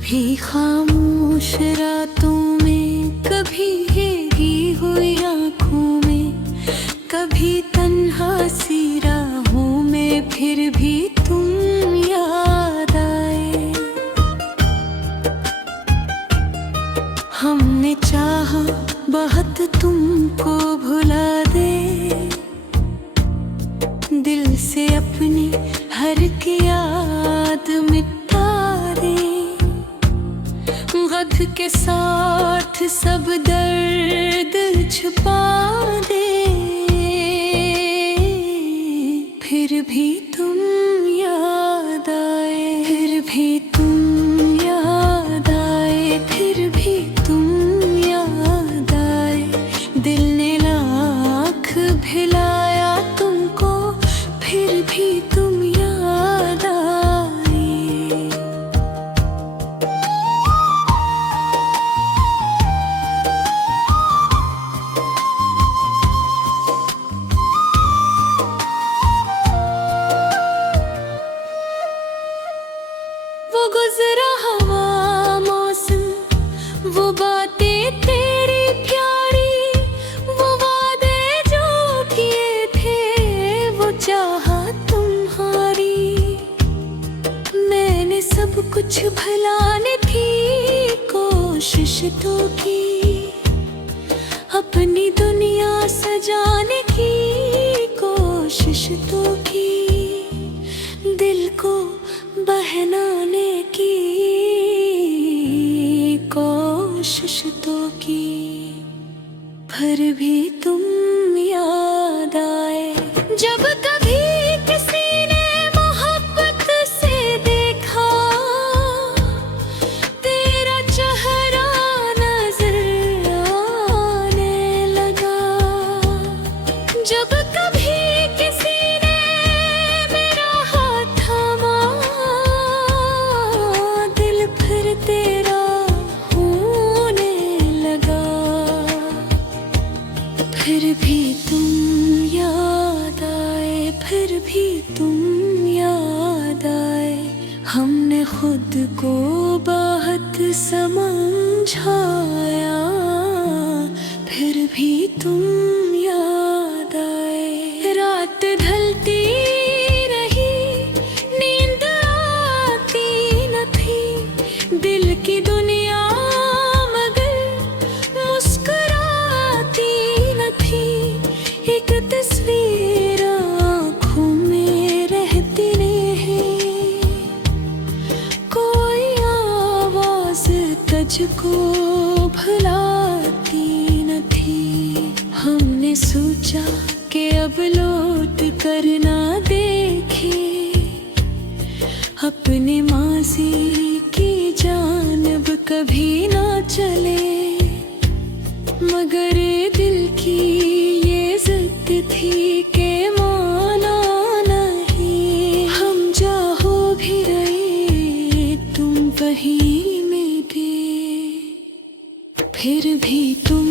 कभी खामोश रातों में, कभी भीगी हुई आँखों में, कभी तन्हा सी राहों में, फिर भी तुम याद आए। हमने चाहा बहुत तुमको भुला दे, दिल से अपनी हर की याद मिटा दे, गद के साथ सब दर्द छुपा दे, फिर भी तुम याद आए, फिर भी तुम याद आए, फिर भी तुम याद आए। दिल ने लाख भिलाया तुमको, फिर भी तुम याद आए। वो गुजरा हवा मौसम, वो बातें तेरी प्यारी, वो वादे जो किए थे, वो चाहा तुम्हारी। मैंने सब कुछ भुलाने की कोशिश तो की, अपनी दुनिया सजाने की कोशिश तो की, दिल को बहलाने की कोशिश तो की, फिर भी तुम याद आए। जब कभी किसी ने मोहब्बत से देखा, तेरा चेहरा नजर आने लगा। जब कभी किसी ने मेरा हाथ थामा, दिल फिर तेरा होने लगा, फिर भी तुम याद आए, फिर भी तुम याद आए। हमने खुद को बहुत समझाया, फिर भी तुम याद आए। रात ढलती रही, नींद आती न थी, दिल की दुनिया मगर मुस्कुराती न थी। एक तस्वीर आँखों में रहती रही, कोई आवाज तुझको भुलाती न थी। हमने सोचा कि अब लौट कर ना देखे, अपने माज़ी की जानिब कभी ना चले, मगर दिल की ये जिद थी कि माना नहीं। हम चाहो भी रहे, तुम वहीं मिले, फिर भी तुम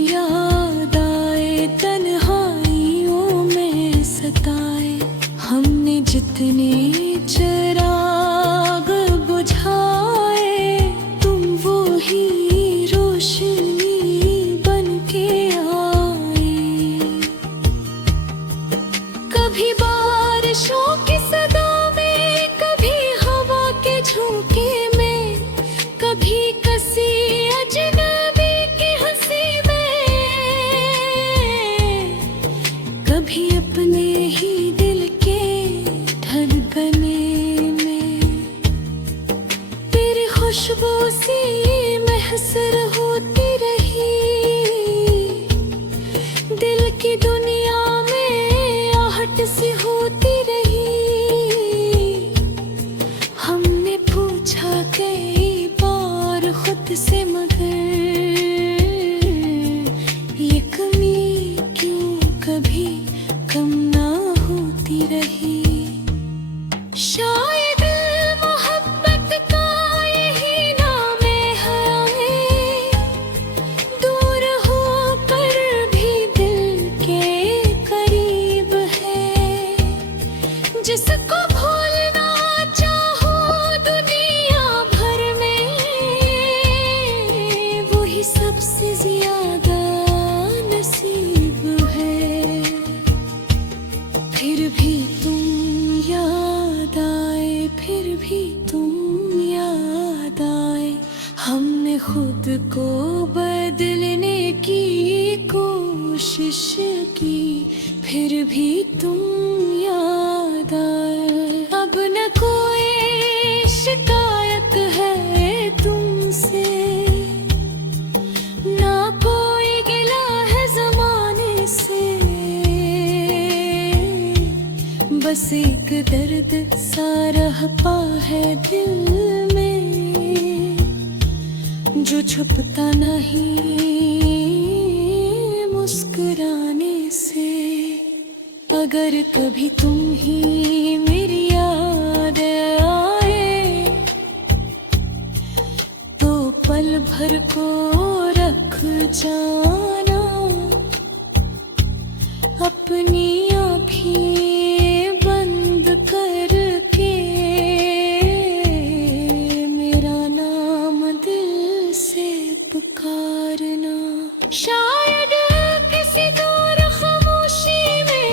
याद आए। तन्हाइयों में सताए, हमने जितने चिराग बुझाए, तुम वो ही रोशनी बन के आए। कभी बारिशों की सदा में, कभी हवा के झोंके में, कभी किसी अजनबी की हंसी में, कभी अपने ही दिल के धड़कने में। तेरी खुशबू सी महसर होती रही, दिल की दुनिया में आहट सी होती रही। हमने पूछा कई बार खुद से, मगर ये कमी क्यों कभी कम ना होती रही। शायद मोहब्बत का यही नाम है, दूर होकर भी दिल के करीब है। जिसको भूलना चाहो दुनिया भर में, को बदलने की कोशिश की, फिर भी तुम याद आए। अब न कोई शिकायत है तुमसे, ना कोई गिला है जमाने से, बस एक दर्द सा रहता है दिल में, जो छुपता नहीं मुस्कुराने से। अगर कभी तुम ही मेरी याद आए, तो पल भर को रख जाना, अपनी आँखें बंद करके मेरा नाम दिल से पुकारना। शायद किसी दूर खामोशी में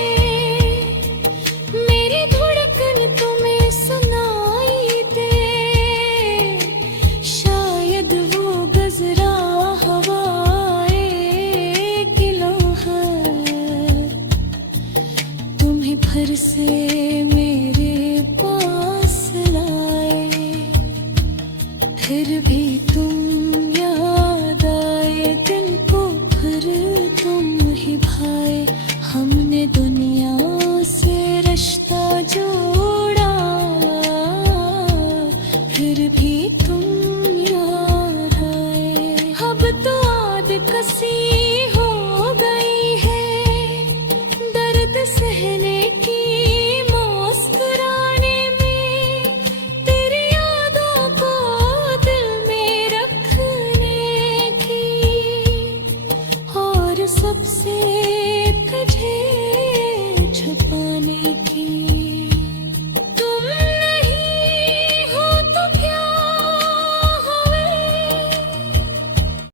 मेरी धड़कन तुम्हें सुनाई दे, शायद वो गजरा हवाए की लहर तुम्हें भर से मेरे पास लाए, फिर भी तुम याद आए। दिल को फिर तुम ही भाए, हमने दुनिया से रिश्ता जोड़ा, फिर भी तुम याद आए। अब तो आद कसी